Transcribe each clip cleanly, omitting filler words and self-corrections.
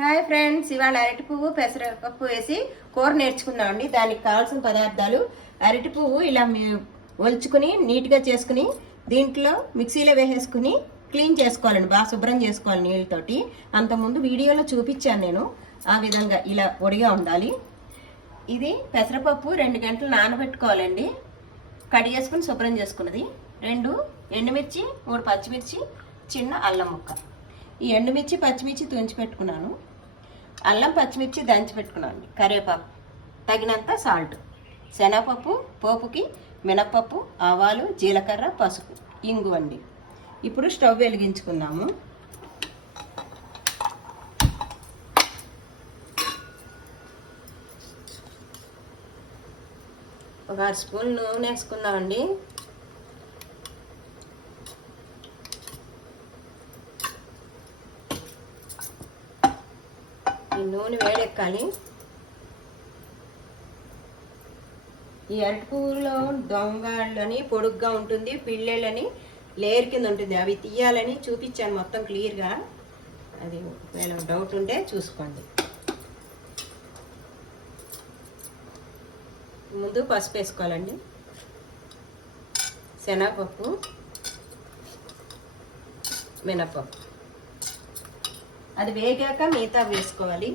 Hi friends, ఇవాళ అరటి పువ్వు పెసరపప్పు వేసి కూర నేర్చుకుందామండి. దానికి కావాల్సిన పదార్థాలు అరటి పువ్వు ఇలా ఒలుచుకుని నీట్గా చేసుకుని దీంట్లో మిక్సీలో వేసేసుకుని క్లీన్ చేసుకోవాలండి. బాగా శుభ్రం చేసుకోవాలి నీళ్ళతోటి. అంతకుముందు వీడియోలో చూపించాను నేను. ఆ విధంగా ఇలా పొడిగా ఉండాలి. ఇది పెసరపప్పు 2 గంటలు నానబెట్టుకోవాలండి. కడిగేసుకుని శుభ్రం చేసుకున్నది. 2 ఎండుమిర్చి, 3 పచ్చిమిర్చి, చిన్న అల్లం ముక్క. ఈ ఎండుమిర్చి పచ్చిమిర్చి తుంచి పెట్టుకున్నాను. అల్లం పచ్చిమిర్చి దంచి పెట్టుకున్నాను. కరివేపాకు, తగినంత సాల్ట్, శనగపప్పు పోపుకి, మినపప్పు, ఆవాలు, జీలకర్ర, పసుపు, ఇంగు అండి. ఇప్పుడు స్టవ్ వెలిగించుకుందాము. ఒక 1 స్పూన్ నూనె వేసుకుందామండి. ఈ నూనె వేడెక్కాలి. ఈ అరటి పువ్వులో దొంగలని పొడుగ్గా ఉంటుంది, పిల్లలని లేయర్ కింద ఉంటుంది. అవి తీయాలని చూపించాను మొత్తం క్లియర్గా. అది ఒకవేళ డౌట్ ఉంటే చూసుకోండి. ముందు పసుపు వేసుకోవాలండి, శనగపప్పు, మినపప్పు. అది వేగాక మిగతా వేసుకోవాలి.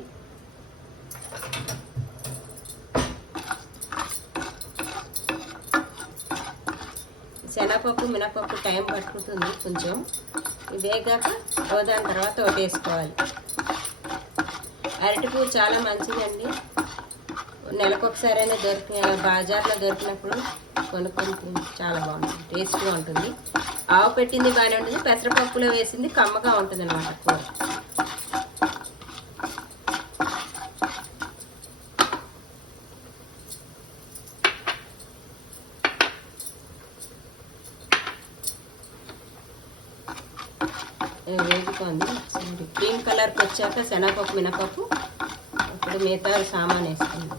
శనగపప్పు, మినపప్పు టైం పట్టుకుంటుంది కొంచెం. వేగాక దాని తర్వాత ఒకటి వేసుకోవాలి. అరటి పువ్వు చాలా మంచిదండి. నెలకొకసారైనా బాజార్లో దొరికినప్పుడు కొనుక్కొని చాలా బాగుంటుంది, టేస్ట్గా ఉంటుంది. ఆవు పెట్టింది బాగానే ఉంటుంది, పెసరపప్పులో వేసింది కమ్మగా ఉంటుంది అన్నమాట కూర. వేగుతోంది. గ్రీన్ కలర్కి వచ్చాక శనగపప్పు, మినపప్పు, ఇప్పుడు మిగతా సామాన్ వేసుకుంది.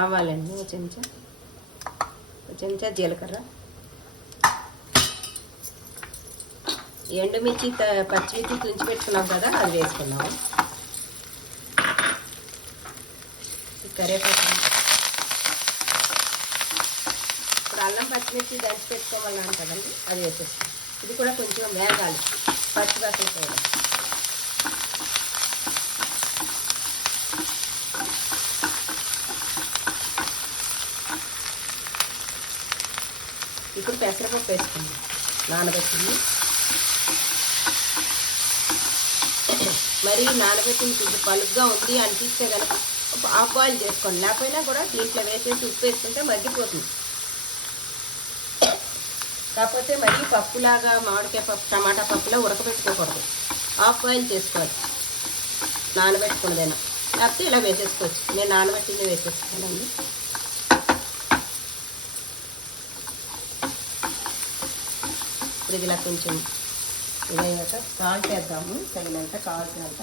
ఆవాలండి ఒక చెంచా జీలకర్ర, ఎండుమిర్చి, పచ్చిమిర్చి తుంచి పెట్టుకున్నాం కదా, అది వేసుకున్నాము. కరివేపాకు, ఇప్పుడు అల్లం పచ్చిమిర్చి దంచి పెట్టుకోవాలన్నాను కదండి, అది వేసేస్తాం. ఇది కూడా కొంచెం వేగాలి, పచ్చివాసన పోయాలి. ఇప్పుడు పెసరపప్పు వేసుకుంది, నానబెట్టింది. మరి నానబెట్టింది కొంచెం పలుగ్గా ఉంది అనిపిస్తే కనుక హాఫ్ బాయిల్ చేసుకోండి. లేకపోయినా కూడా దీంట్లో వేసేసి ఉప్పు వేసుకుంటే మగ్గిపోతుంది. కాకపోతే మరీ పప్పులాగా మామిడికాయ పప్పు, టమాటా పప్పులో ఉడకబెట్టుకోకూడదు. హాఫ్ బాయిల్ చేసుకోవాలి నానబెట్టుకున్నదైనా. లేకపోతే ఇలా వేసేసుకోవచ్చు. నేను నానబెట్టింది వేసేసుకున్నానండి. ఇప్పుడు ఇది ఇలా కొంచెం ఇదయ్యాక సాల్ట్ వేద్దాము. తగినంత కావాల్సినంత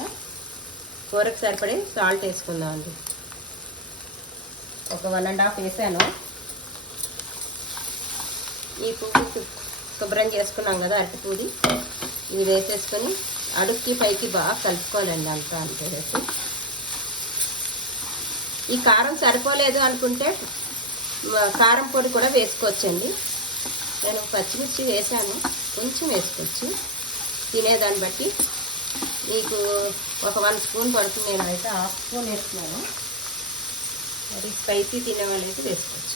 కూరకు సరిపడే సాల్ట్ వేసుకుందామండి. ఒక 1.5 వేసాను. ఈ పువ్వు శుభ్రం చేసుకున్నాం కదా అరటి పువ్వుది, ఇది వేసేసుకొని అడుక్కి పైకి బాగా కలుపుకోవాలండి. అంతా అంతే వేసి. ఈ కారం సరిపోలేదు అనుకుంటే కారం పొడి కూడా వేసుకోవచ్చండి. నేను పచ్చిమిర్చి వేసాను, కొంచెం వేసుకోవచ్చు తినేదాన్ని బట్టి. మీకు ఒక 1 స్పూన్ పడుతుంది, నేను అయితే 1/2 స్పూన్ వేస్తున్నాను. మరి స్పైసీ తినే వాళ్ళైతే వేసుకోవచ్చు.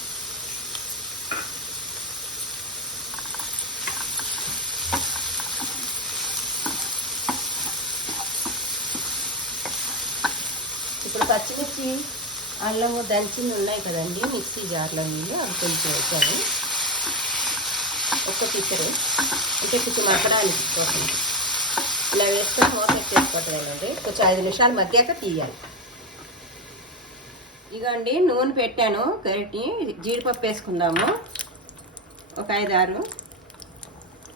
ఇప్పుడు పచ్చిమిర్చి, అల్లము దంచింది ఉన్నాయి కదండి మిక్సీ జార్లో, నీళ్ళు అవి కొంచెం వేసాను. ఒక్క పిసరు అంటే కొంచెం మగ్గడానికి కోసం ఇలా వేసుకొని మూత ఎత్తేసుకోవటమేనండి. కొంచెం 5 నిమిషాలు మగ్గాక తీయాలి. ఇగండి నూనె పెట్టాను. గరిటి జీడిపప్పు వేసుకుందాము. ఒక 5-6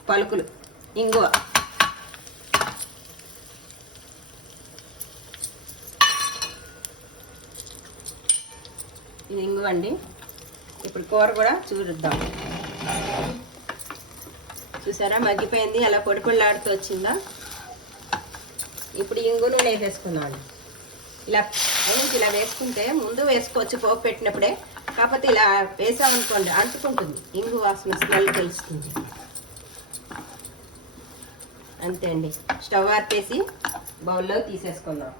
పలుకులు ఇంగువ, ఇది ఇంగువ అండి. ఇప్పుడు కూర కూడా చూద్దాం. చూసారా మగ్గిపోయింది, అలా పొడి పొడిలాడుతూ వచ్చిందా. ఇప్పుడు ఇంగు నూనె వేసుకున్నాను. ఇలా వేసుకుంటే ముందు వేసుకోవచ్చు పోపు పెట్టినప్పుడే, కాకపోతే ఇలా వేసామనుకోండి అంటుకుంటుంది, ఇంగు వాసన స్మెల్ తెలుస్తుంది. అంతే అండి. స్టవ్ ఆర్పేసి బౌల్లో తీసేసుకుందాం.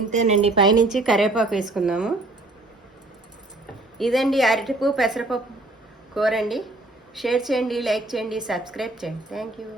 ఇంతేనండి. పైనుంచి కరివేపాకు వేసుకుందాము. ఇదండి అరటిపూ పెసరపప్పు కూర అండి. షేర్ చేయండి, లైక్ చేయండి, సబ్స్క్రైబ్ చేయండి. Thank you.